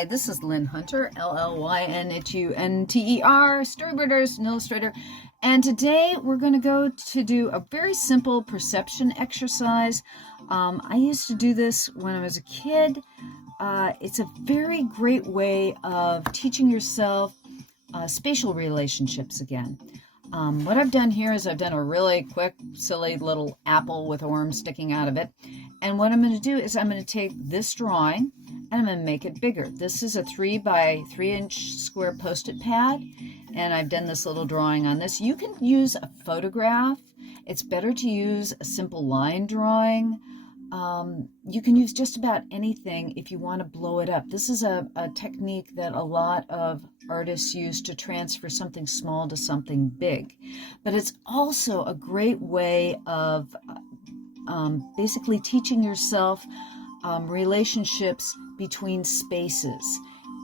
Hi, this is Llyn Hunter, L-L-Y-N-H-U-N-T-E-R, storyboarder and illustrator. And today we're going to go to do a very simple perception exercise. I used to do this when I was a kid. It's a very great way of teaching yourself spatial relationships again. What I've done here is I've done a really quick, silly little apple with a worm sticking out of it. And what I'm going to do is I'm going to take this drawing and I'm going to make it bigger. This is a 3 by 3 inch square Post-it pad, and I've done this little drawing on this. You can use a photograph. It's better to use a simple line drawing. You can use just about anything if you want to blow it up. This is a technique that a lot of artists use to transfer something small to something big. But it's also a great way of basically teaching yourself relationships between spaces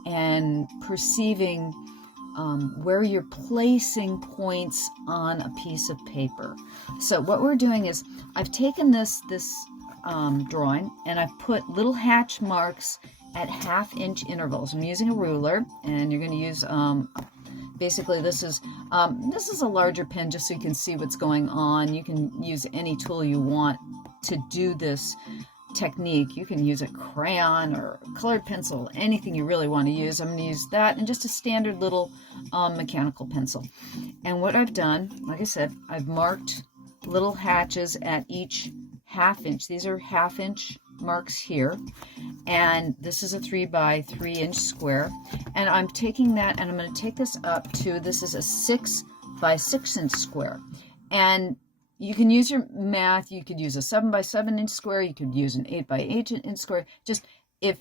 and perceiving where you're placing points on a piece of paper. So what we're doing is I've taken this drawing and I've put little hatch marks at 1/2 inch intervals. I'm using a ruler, and you're going to use basically this is a larger pen just so you can see what's going on. You can use any tool you want to do this technique. You can use a crayon or a colored pencil, anything you really want to use. I'm going to use that and just a standard little mechanical pencil. And what I've done, like I said, I've marked little hatches at each 1/2 inch. These are 1/2 inch marks here, and this is a 3 by 3 inch square, and I'm taking that and I'm going to take this up to, this is a 6 by 6 inch square. And you can use your math. You could use a 7 by 7 inch square, you could use an 8 by 8 inch square. Just if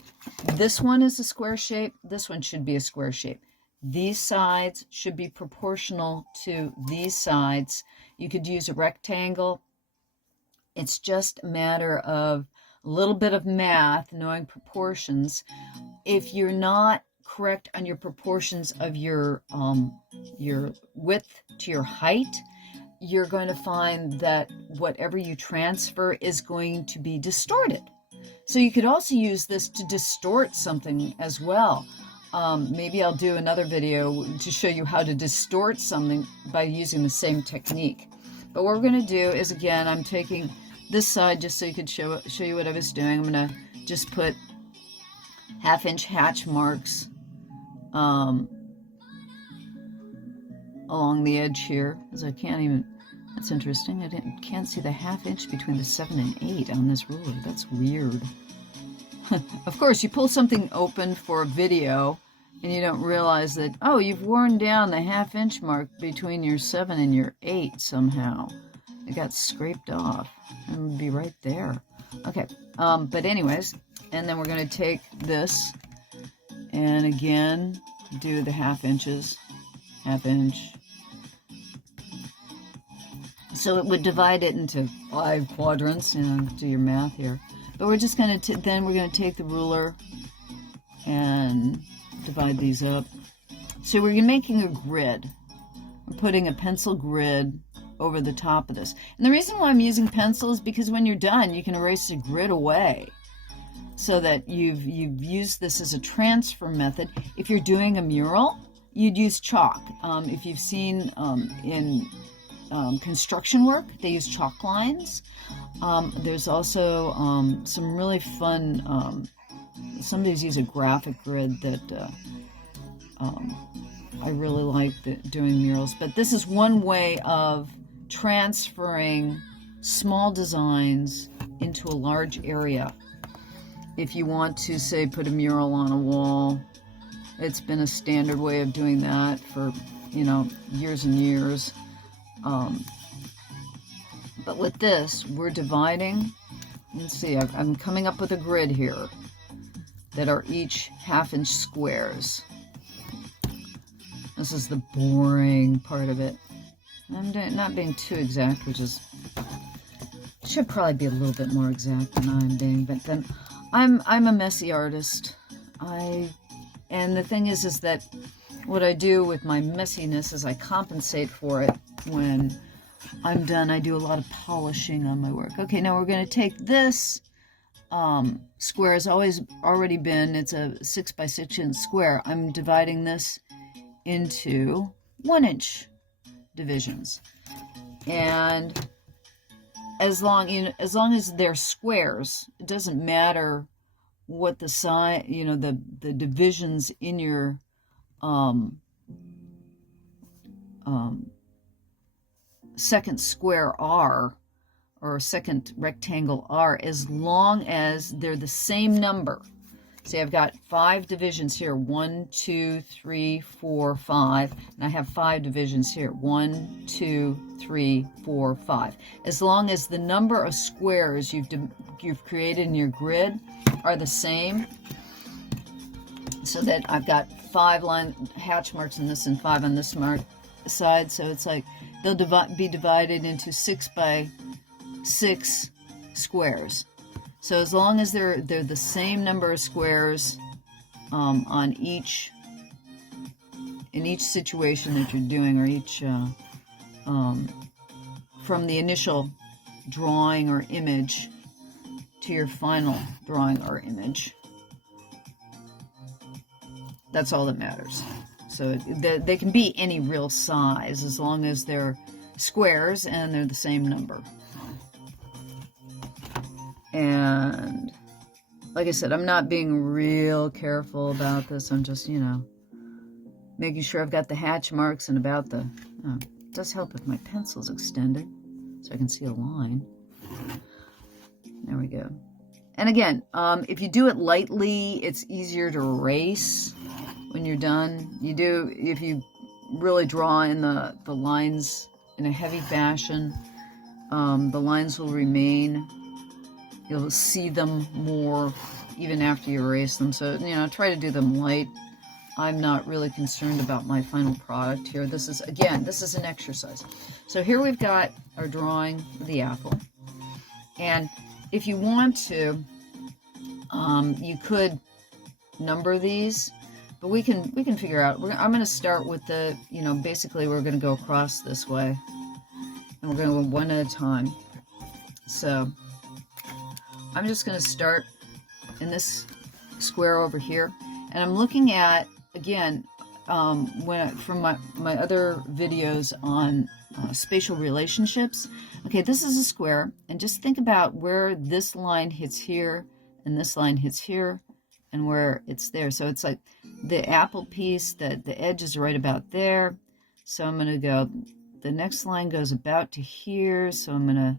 this one is a square shape, this one should be a square shape. These sides should be proportional to these sides. You could use a rectangle. It's just a matter of a little bit of math, knowing proportions. If you're not correct on your proportions of your width to your height, you're going to find that whatever you transfer is going to be distorted. So you could also use this to distort something as well. Maybe I'll do another video to show you how to distort something by using the same technique. But what we're going to do is, again, I'm taking this side just so you could show you what I was doing. I'm going to just put 1/2 inch hatch marks along the edge here, because I can't even, that's interesting, I can't see the 1/2 inch between the 7 and 8 on this ruler. That's weird. Of course, you pull something open for a video and you don't realize that, oh, you've worn down the 1/2 inch mark between your 7 and your 8 somehow. It got scraped off. It would be right there. Okay, but anyways, and then we're going to take this and again do the 1/2 inches, 1/2 inch. So it would divide it into 5 quadrants, do your math here. But we're just going to, then we're going to take the ruler and divide these up. So we're making a grid. We're putting a pencil grid over the top of this. And the reason why I'm using pencil is because when you're done, you can erase the grid away, so that you've used this as a transfer method. If you're doing a mural, you'd use chalk. If you've seen in construction work, they use chalk lines. There's also some really fun, somebody's used a graphic grid that I really like doing murals. But this is one way of transferring small designs into a large area. If you want to, say, put a mural on a wall, it's been a standard way of doing that for, years and years. But with this, we're dividing. Let's see, I'm coming up with a grid here that are each 1/2 inch squares. This is the boring part of it. I'm not being too exact, which is, should probably be a little bit more exact than I'm being, but then I'm a messy artist. And the thing is that what I do with my messiness is I compensate for it when I'm done. I do a lot of polishing on my work. Okay, now we're going to take this square has always already been, it's a 6 by 6 inch square. I'm dividing this into 1-inch divisions. And as long as they're squares, it doesn't matter what the size, the divisions in your second square are, or second rectangle are, as long as they're the same number. See, I've got 5 divisions here. 1, 2, 3, 4, 5. And I have 5 divisions here. 1, 2, 3, 4, 5. As long as the number of squares you've created in your grid are the same, so that I've got 5 hatch marks in this and 5 on this side. So it's like they'll be divided into 6 by 6 squares. So as long as they're the same number of squares in each situation that you're doing, or each from the initial drawing or image to your final drawing or image, that's all that matters. So they can be any real size as long as they're squares and they're the same number. And like I said, I'm not being real careful about this. I'm just, making sure I've got the hatch marks and about the... it does help if my pencil's extended so I can see a line. There we go. And again, if you do it lightly, it's easier to erase when you're done. If you really draw in the lines in a heavy fashion, the lines will remain. You'll see them more even after you erase them. So, try to do them light. I'm not really concerned about my final product here. This is an exercise. So here we've got our drawing of the apple. And if you want to, you could number these, but we can figure out. I'm going to start with the, basically we're going to go across this way. And we're going to go one at a time. So I'm just going to start in this square over here, and I'm looking at, again, from my other videos on spatial relationships. Okay, this is a square, and just think about where this line hits here, and this line hits here, and where it's there. So it's like the apple piece, the edge is right about there. So I'm going to go, the next line goes about to here, so I'm going to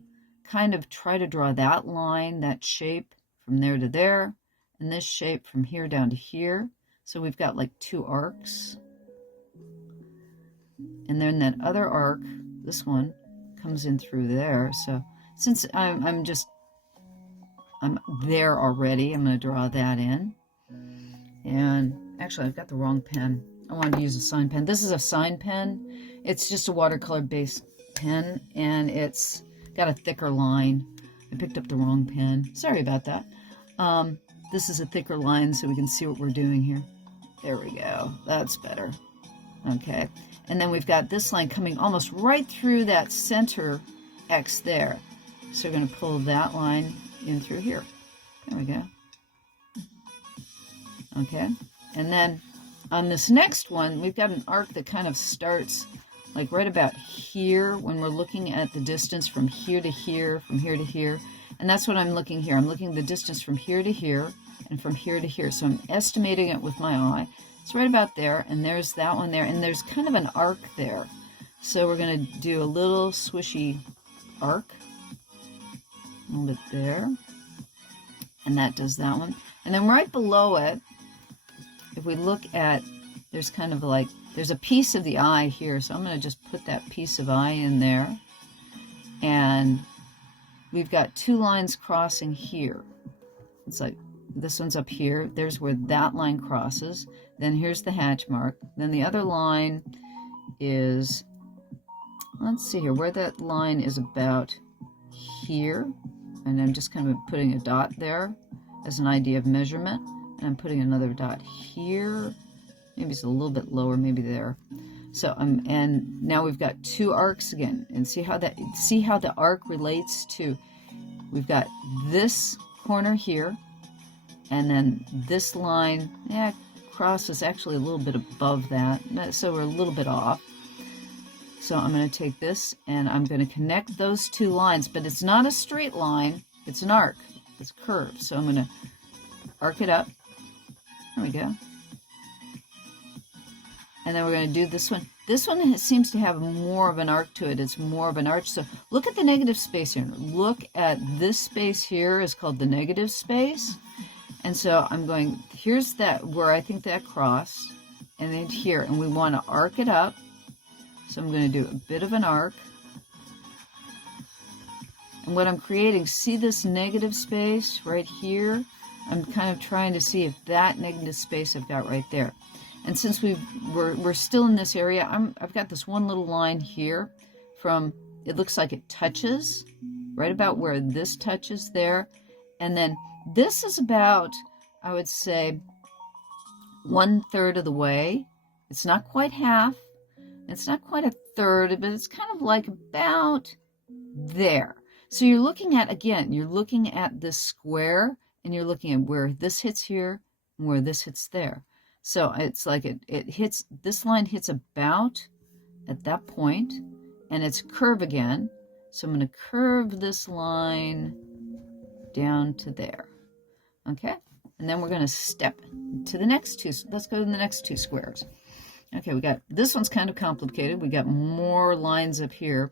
kind of try to draw that line, that shape from there to there, and this shape from here down to here. So we've got like 2 arcs. And then that other arc, this one, comes in through there. So since I'm there already, I'm going to draw that in. And actually, I've got the wrong pen. I wanted to use a sign pen. This is a sign pen. It's just a watercolor based pen, and it's got a thicker line. I picked up the wrong pen. Sorry about that. This is a thicker line so we can see what we're doing here. There we go. That's better. Okay. And then we've got this line coming almost right through that center X there. So we're going to pull that line in through here. There we go. Okay. And then on this next one, we've got an arc that kind of starts like right about here when we're looking at the distance from here to here, from here to here. And that's what I'm looking here. I'm looking at the distance from here to here and from here to here. So I'm estimating it with my eye. It's right about there, and there's that one there, and there's kind of an arc there. So we're going to do a little swishy arc. A little bit there. And that does that one. And then right below it, if we look at, there's kind of like, there's a piece of the eye here, so I'm going to just put that piece of eye in there. And we've got 2 lines crossing here. It's like, this one's up here. There's where that line crosses. Then here's the hatch mark. Then the other line is, let's see here, where that line is about here. And I'm just kind of putting a dot there as an idea of measurement. And I'm putting another dot here. Maybe it's a little bit lower, maybe there. So and now we've got 2 arcs again. And see how the arc relates to, we've got this corner here, and then this line, crosses actually a little bit above that, so we're a little bit off. So I'm going to take this and I'm going to connect those two lines, but it's not a straight line, it's an arc, it's curved. So I'm going to arc it up. There we go. And then we're going to do this one. This one seems to have more of an arc to it. It's more of an arch. So look at the negative space here. Look at this space here is called the negative space. And so I'm going, here's that where I think that crossed, and then here, and we want to arc it up. So I'm going to do a bit of an arc. And what I'm creating, see this negative space right here? I'm kind of trying to see if that negative space I've got right there. And since we're still in this area, I've got this one little line here from, it looks like it touches right about where this touches there. And then this is about, I would say, 1/3 of the way. It's not quite half. It's not quite a third, but it's kind of like about there. So you're looking at, again, you're looking at this square, and you're looking at where this hits here and where this hits there. So it's like it hits, this line hits about at that point, and it's curve again. So I'm going to curve this line down to there. Okay, and then we're going to step to the next two. Let's go to the next two squares. Okay, we got, this one's kind of complicated. We got more lines up here.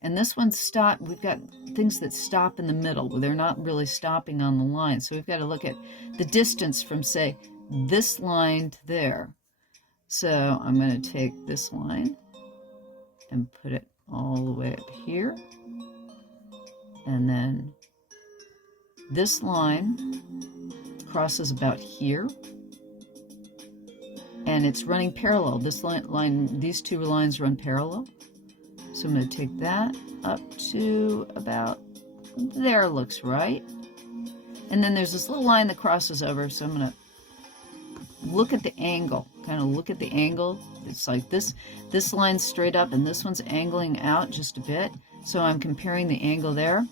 And this one's stop, we've got things that stop in the middle, where they're not really stopping on the line. So we've got to look at the distance from, say, this line to there. So I'm going to take this line and put it all the way up here. And then this line crosses about here. And it's running parallel. This line, these two lines run parallel. So I'm going to take that up to about there, looks right. And then there's this little line that crosses over, so I'm going to look at the angle, kind of look at the angle. It's like this line's straight up and this one's angling out just a bit. So I'm comparing the angle there.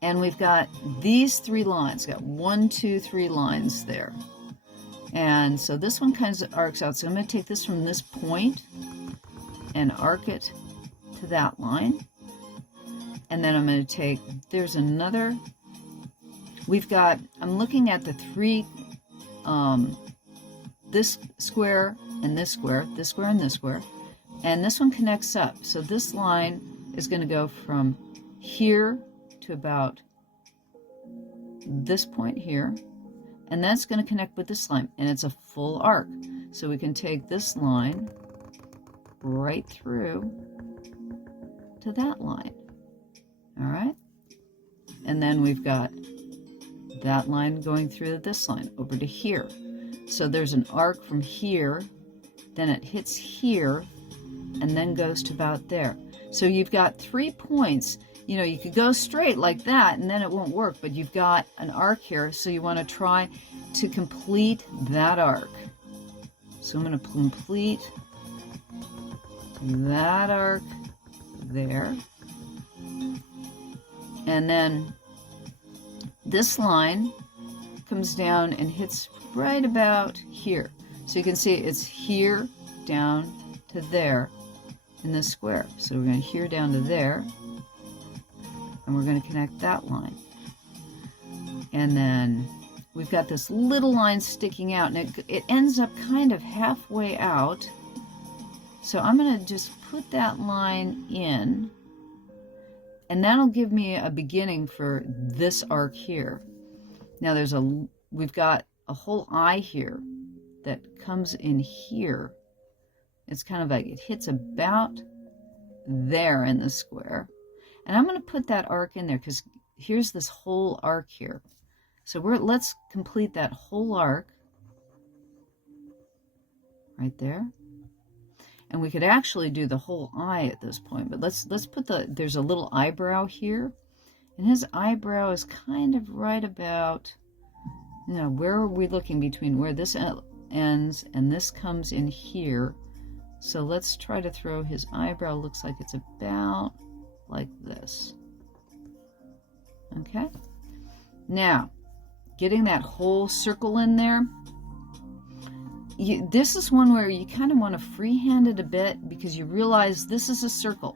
And we've got these three lines, got 1, 2, 3 lines there. And so this one kind of arcs out. So I'm going to take this from this point and arc it to that line. And then I'm going to take, there's another, we've got, I'm looking at the three, this square and this square, this square and this square, and this one connects up. So this line is going to go from here to about this point here, and that's going to connect with this line, and it's a full arc. So we can take this line right through to that line. All right, and then we've got that line going through this line over to here. So there's an arc from here, then it hits here, and then goes to about there. So you've got 3 points. You know, you could go straight like that and then it won't work, but you've got an arc here, so you want to try to complete that arc. So I'm going to complete that arc there. And then this line comes down and hits right about here. So you can see it's here down to there in this square. So we're going to here down to there, and we're going to connect that line. And then we've got this little line sticking out, and it ends up kind of halfway out. So I'm going to just put that line in, and that'll give me a beginning for this arc here. Now we've got a whole eye here that comes in here. It's kind of like it hits about there in the square. And I'm going to put that arc in there because here's this whole arc here. So let's complete that whole arc right there. And we could actually do the whole eye at this point, but let's put there's a little eyebrow here, and his eyebrow is kind of right about, you know, where are we looking between where this ends and this comes in here. So let's try to throw his eyebrow, looks like it's about like this. Okay, Now, getting that whole circle in there, this is one where you kind of want to freehand it a bit because you realize this is a circle.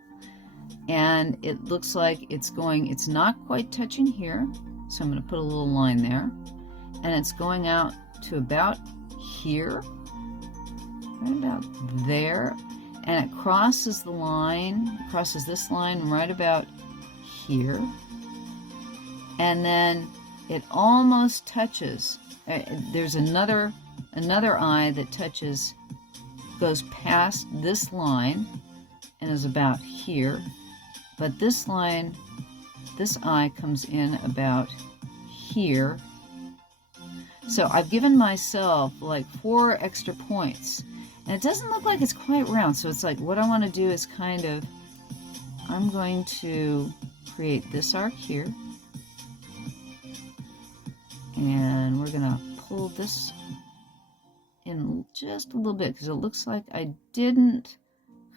And it looks like it's not quite touching here. So I'm going to put a little line there. And it's going out to about here. Right about there. And it crosses the line, crosses this line right about here. And then it almost touches. There's another eye that touches, goes past this line and is about here. But this line, this eye comes in about here. So I've given myself like 4 extra points. And it doesn't look like it's quite round. So it's like what I want to do is kind of, I'm going to create this arc here. And we're going to pull this in just a little bit because it looks like I didn't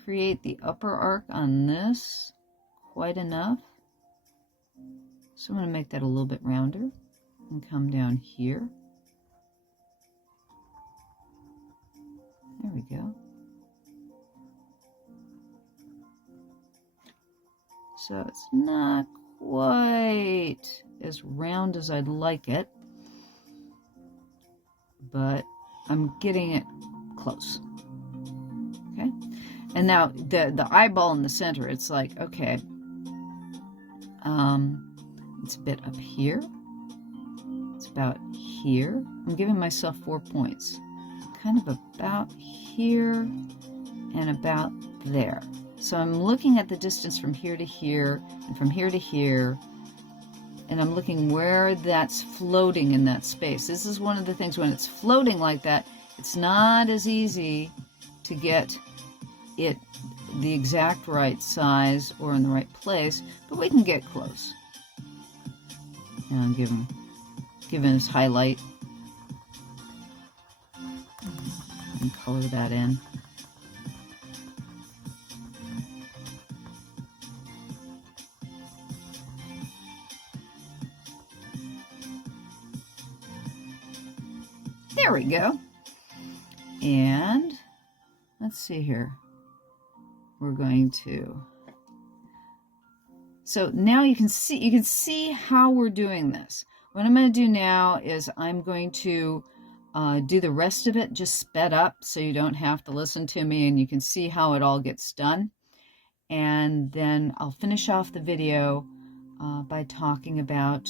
create the upper arc on this quite enough. So I'm going to make that a little bit rounder and come down here. There we go. So it's not quite as round as I'd like it, but I'm getting it close. Okay, and now the eyeball in the center, it's like, okay, it's a bit up here, it's about here. I'm giving myself 4 points, kind of about here and about there. So I'm looking at the distance from here to here and from here to here, and I'm looking where that's floating in that space. This is one of the things, when it's floating like that, it's not as easy to get it the exact right size or in the right place, but we can get close. And I'm giving this highlight and color that in. There we go. And let's see here. We're going to, so now you can see how we're doing this. What I'm going to do now is I'm going to do the rest of it just sped up so you don't have to listen to me and you can see how it all gets done. And then I'll finish off the video by talking about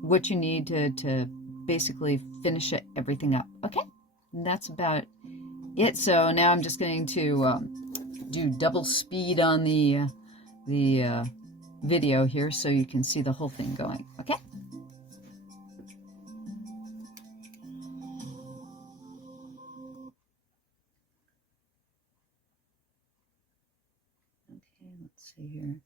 what you need to basically finish everything up. Okay, and that's about it. So now I'm just going to do double speed on the video here so you can see the whole thing going. Okay. Okay, let's see here.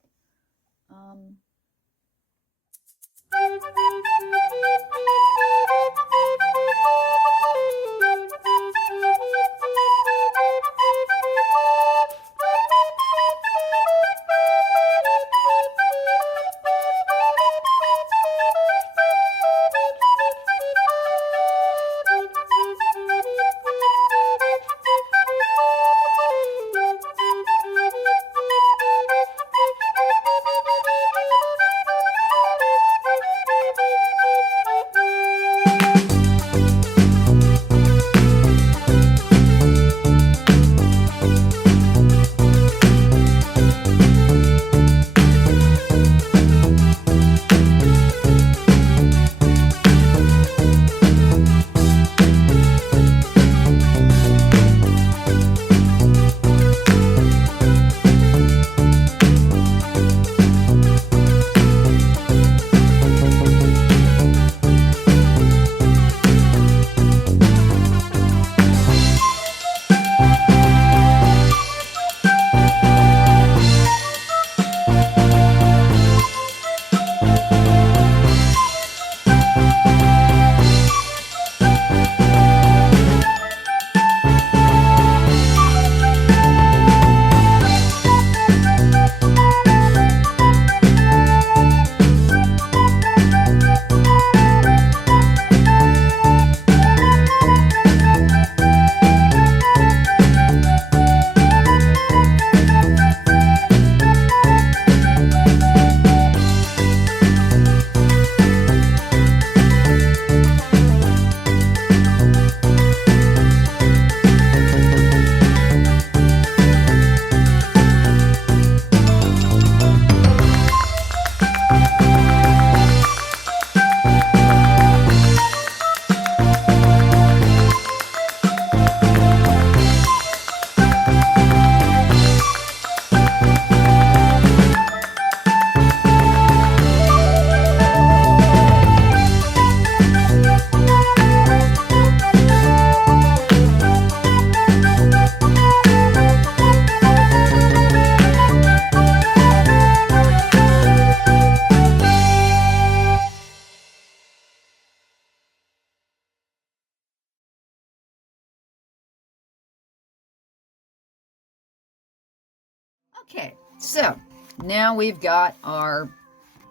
Okay, so now we've got our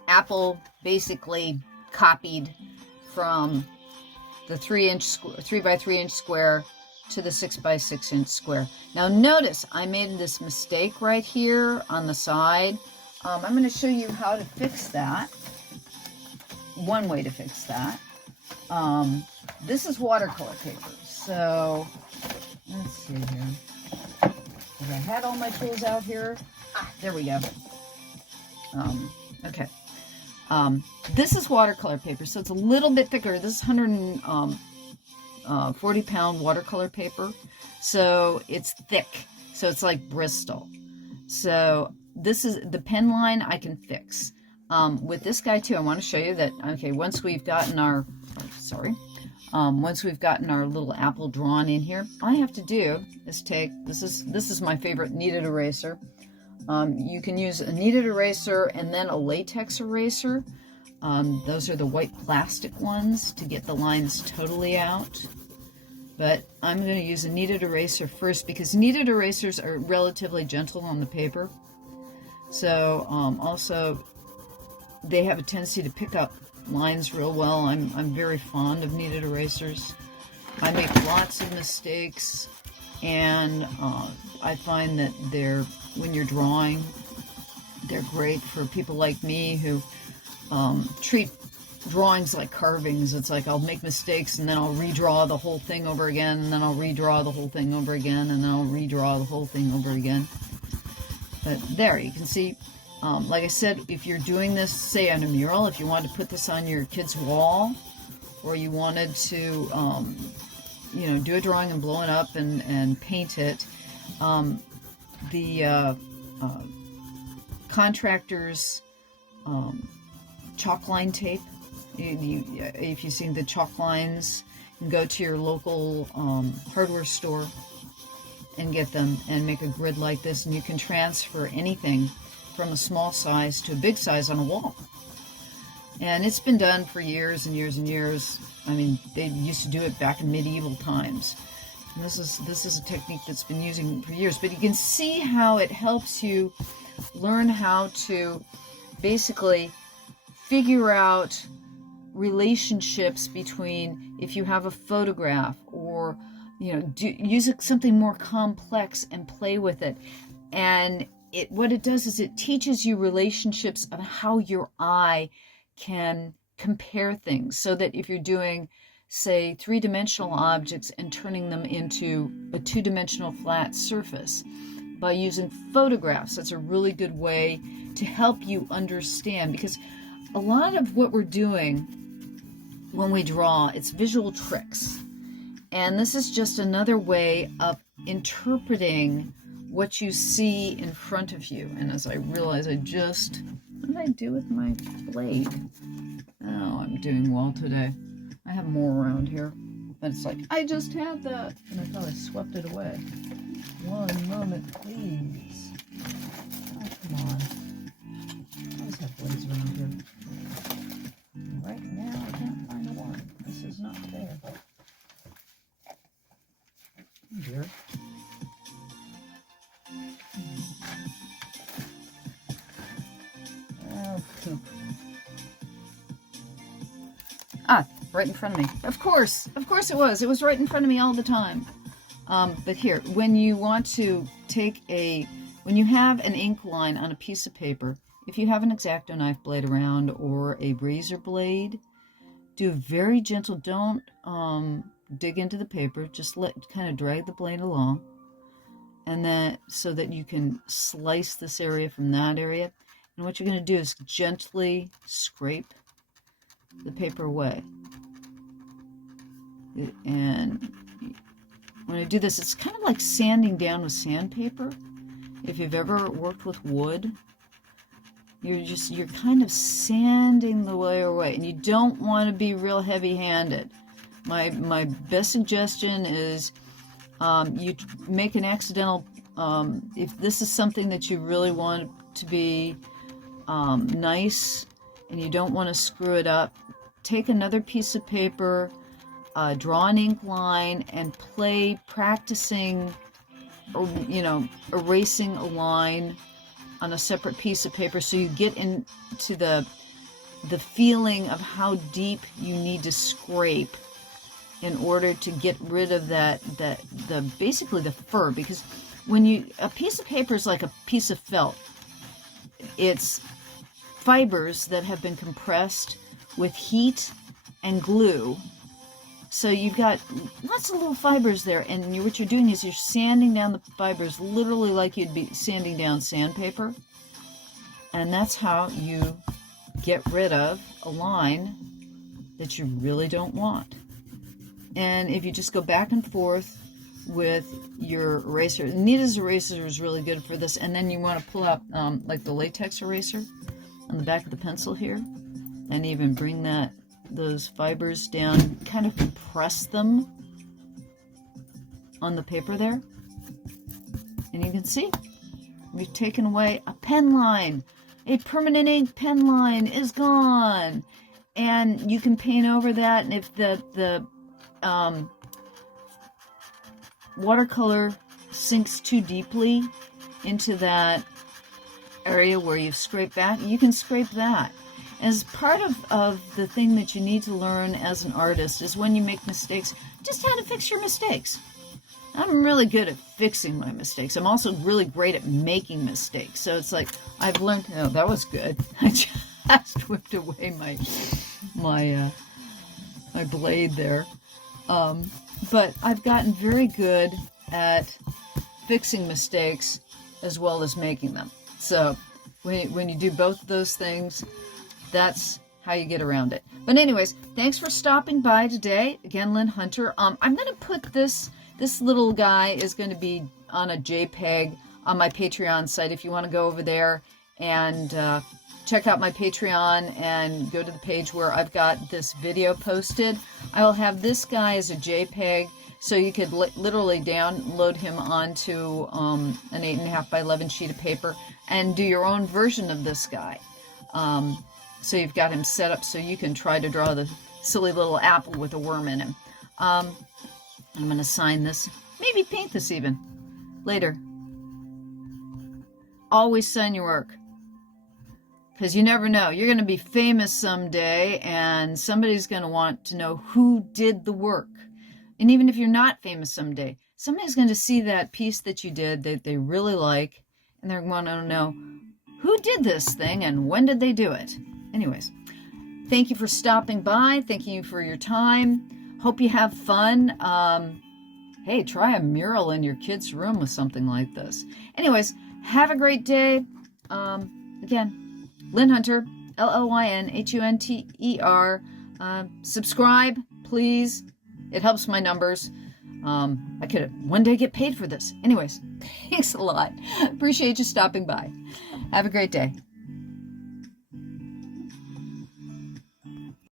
apple basically copied from the 3 by 3 inch square to the 6 by 6 inch square. Now notice I made this mistake right here on the side. I'm going to show you how to fix that. One way to fix that. This is watercolor paper. So let's see here. I had all my tools out here. There we go. Okay. This is watercolor paper, so it's a little bit thicker. This is 140-pound watercolor paper, so it's thick. So it's like Bristol. So this is the pen line I can fix. With this guy too, I want to show you that. Okay, once we've gotten our, once we've gotten our little apple drawn in here, all I have to do is take, this is my favorite kneaded eraser. You can use a kneaded eraser and then a latex eraser. Those are the white plastic ones to get the lines totally out. But I'm going to use a kneaded eraser first because kneaded erasers are relatively gentle on the paper. So also they have a tendency to pick up lines real well. I'm very fond of kneaded erasers. I make lots of mistakes, and I find that when you're drawing, they're great for people like me who treat drawings like carvings. It's like I'll make mistakes and then I'll redraw the whole thing over again, and then I'll redraw the whole thing over again, and then I'll redraw the whole thing over again. But there, you can see, like I said, if you're doing this, say on a mural, if you wanted to put this on your kid's wall, or you wanted to, you know, do a drawing and blow it up and paint it, the contractor's chalk line tape, if you've seen the chalk lines, you can go to your local hardware store and get them and make a grid like this, and you can transfer anything from a small size to a big size on a wall. And it's been done for years and years and years. I mean, they used to do it back in medieval times. And this is a technique that's been using for years, but you can see how it helps you learn how to basically figure out relationships between, if you have a photograph, or you know, use something more complex and play with it. And what it does is it teaches you relationships of how your eye can compare things, so that if you're doing, say, three-dimensional objects and turning them into a two-dimensional flat surface by using photographs, that's a really good way to help you understand, because a lot of what we're doing when we draw, it's visual tricks. And this is just another way of interpreting what you see in front of you. And as I realize, what did I do with my blade? Oh, I'm doing well today. I have more around here. But it's like, I just had that. And I thought I swept it away. One moment, please. Oh, come on. I always have blades around here. And right now, I can't find one. This is not fair. Oh, dear. Oh, poop. Right in front of me. Of course it was. It was right in front of me all the time. But here, when you want to when you have an ink line on a piece of paper, if you have an X-Acto knife blade around or a razor blade, do very gentle. Don't dig into the paper. Just kind of drag the blade along, and then so that you can slice this area from that area. And what you're going to do is gently scrape the paper away. And when I do this, it's kind of like sanding down with sandpaper. If you've ever worked with wood, you're kind of sanding the layer away, and you don't want to be real heavy-handed. My best suggestion is you make an accidental, if this is something that you really want to be nice and you don't want to screw it up, take another piece of paper, draw an ink line, and practicing, you know, erasing a line on a separate piece of paper so you get into the feeling of how deep you need to scrape in order to get rid of basically the fur. Because when a piece of paper is like a piece of felt. It's fibers that have been compressed with heat and glue. So you've got lots of little fibers there, and what you're doing is you're sanding down the fibers literally like you'd be sanding down sandpaper. And that's how you get rid of a line that you really don't want. And if you just go back and forth with your eraser, Kneaded Eraser is really good for this. And then you want to pull out like the latex eraser on the back of the pencil here, and even bring those fibers down, kind of compress them on the paper there. And you can see we've taken away a pen line. A permanent ink pen line is gone. And you can paint over that, and if the watercolor sinks too deeply into that area where you've scraped back, you can scrape that. As part of the thing that you need to learn as an artist is when you make mistakes, just how to fix your mistakes. I'm really good at fixing my mistakes. I'm also really great at making mistakes. So it's like I've learned. Oh, that was good. I just whipped away my blade there. But I've gotten very good at fixing mistakes as well as making them. So when you do both of those things, that's how you get around it. But anyways, thanks for stopping by today. Again, Llyn Hunter. I'm going to put this little guy is going to be on a JPEG on my Patreon site. If you want to go over there and check out my Patreon and go to the page where I've got this video posted, I will have this guy as a JPEG, so you could literally download him onto an 8.5 by 11 sheet of paper and do your own version of this guy. So you've got him set up so you can try to draw the silly little apple with a worm in him. I'm going to sign this, maybe paint this even later. Always sign your work, because you never know. You're going to be famous someday, and somebody's going to want to know who did the work. And even if you're not famous someday, somebody's going to see that piece that you did that they really like, and they're going to know who did this thing and when did they do it. Anyways, thank you for stopping by. Thank you for your time. Hope you have fun. Hey, try a mural in your kid's room with something like this. Anyways, have a great day. Again, Llyn Hunter, LLYNHUNTER. Subscribe, please. It helps my numbers. I could one day get paid for this. Anyways, thanks a lot. Appreciate you stopping by. Have a great day.